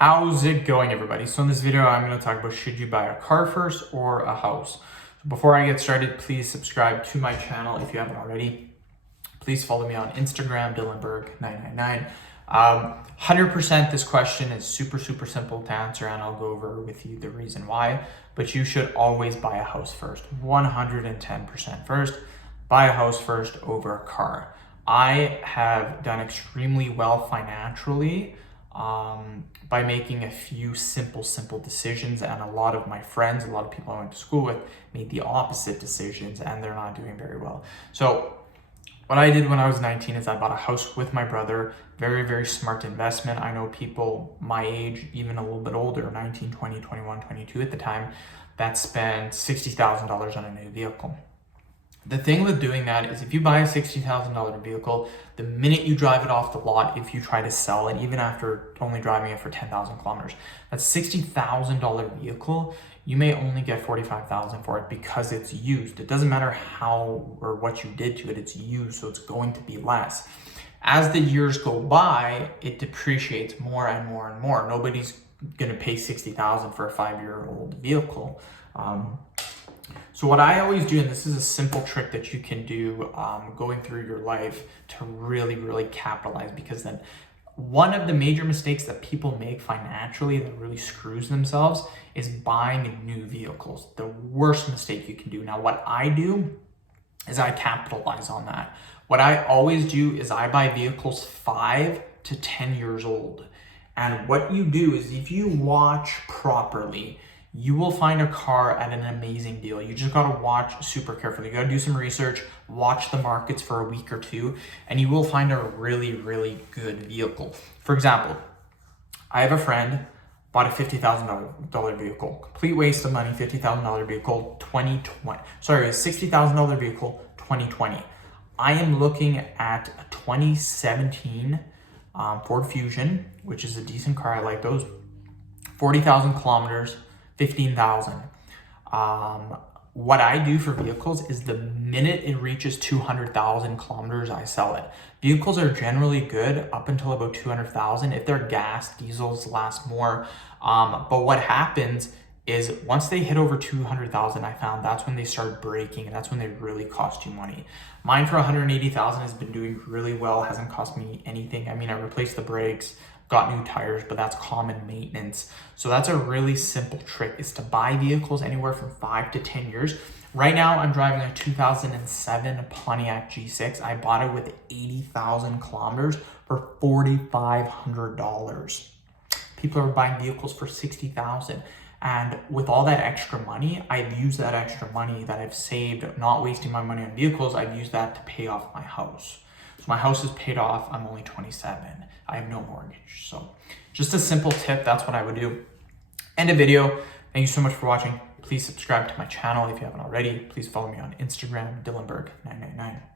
How's it going, everybody? So in this video, I'm going to talk about should you buy a car first or a house. So before I get started, please subscribe to my channel if you haven't already. Please follow me on Instagram, Dylanberg999. 100% this question is super simple to answer, and I'll go over with you the reason why. But you should always buy a house first. 110% first. Buy a house first over a car. I have done extremely well financially by making a few simple decisions, and a lot of my friends, a lot of people I went to school with, made the opposite decisions and they're not doing very well. So what I did when I was 19 is I bought a house with my brother. Very smart investment. I know people my age, even a little bit older, 19, 20, 21, 22 at the time, that spent $60,000 on a new vehicle. The thing with doing that is if you buy a $60,000 vehicle, the minute you drive it off the lot, if you try to sell it, even after only driving it for 10,000 kilometers, that $60,000 vehicle, you may only get $45,000 for it because it's used. It doesn't matter how or what you did to it, it's used, so it's going to be less. As the years go by, it depreciates more and more. Nobody's gonna pay $60,000 for a 5-year-old vehicle. So what I always do, and this is a simple trick that you can do going through your life to really capitalize, because then one of the major mistakes that people make financially that really screws themselves is buying new vehicles. The worst mistake you can do. Now, what I do is I capitalize on that. What I always do is I buy vehicles 5 to 10 years old. And what you do is if you watch properly, you will find a car at an amazing deal. You just gotta watch super carefully. You gotta do some research, watch the markets for a week or two, and you will find a really good vehicle. For example, I have a friend bought a $50,000 vehicle. Complete waste of money, $50,000 vehicle, 2020. Sorry, a $60,000 vehicle, 2020. I am looking at a 2017 Ford Fusion, which is a decent car. I like those. 40,000 kilometers, 15,000. What I do for vehicles is the minute it reaches 200,000 kilometers, I sell it. Vehicles are generally good up until about 200,000. If they're gas, diesels last more. But what happens is once they hit over 200,000, I found that's when they start breaking, and that's when they really cost you money. Mine for 180,000 has been doing really well, hasn't cost me anything. I mean, I replaced the brakes, got new tires, but that's common maintenance. So that's a really simple trick, is to buy vehicles anywhere from 5 to 10 years. Right now, I'm driving a 2007 Pontiac G6. I bought it with 80,000 kilometers for $4,500. People are buying vehicles for 60,000. And with all that extra money, I've used that extra money that I've saved, not wasting my money on vehicles, I've used that to pay off my house. So my house is paid off, I'm only 27. I have no mortgage. So just a simple tip, that's what I would do. End of video. Thank you so much for watching. Please subscribe to my channel if you haven't already. Please follow me on Instagram, Dylanberg999.